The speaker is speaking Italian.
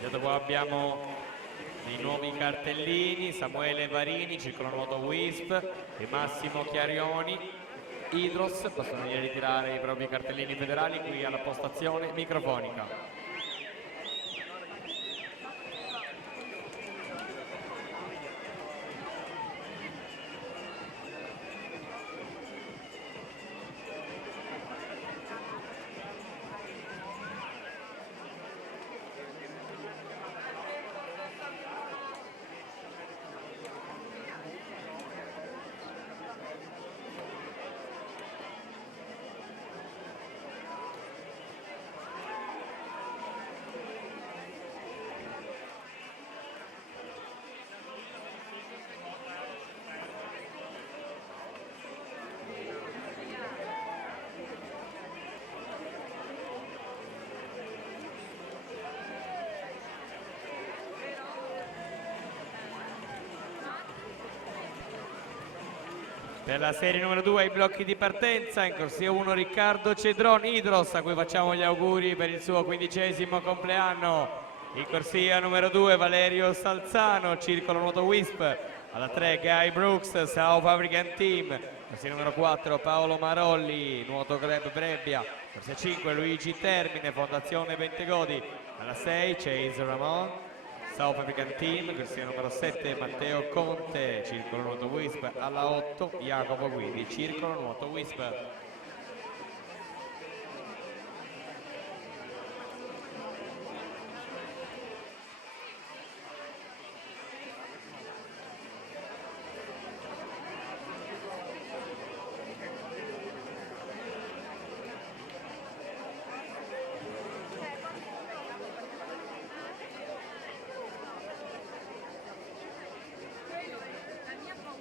Dopo qua abbiamo i nuovi cartellini: Samuele Varini, circolo nuoto Wisp, e Massimo Chiarioni, Idros. Possono venire a ritirare i propri cartellini federali qui alla postazione microfonica. Per la serie numero 2 ai blocchi di partenza, in corsia 1 Riccardo Cedron Idros, a cui facciamo gli auguri per il suo 15° compleanno. In corsia numero 2 Valerio Salzano, circolo nuoto Wisp. Alla 3 Guy Brooks, South African Team. Corsia numero 4 Paolo Marolli, nuoto Club Brebbia. Corsia 5 Luigi Termine, Fondazione Bentegodi. Alla 6 Chase Ramon, South African Team. Corsia numero 7 Matteo Conte, circolo nuoto Wisp. Alla 8 Jacopo Guidi, circolo nuoto Wisp.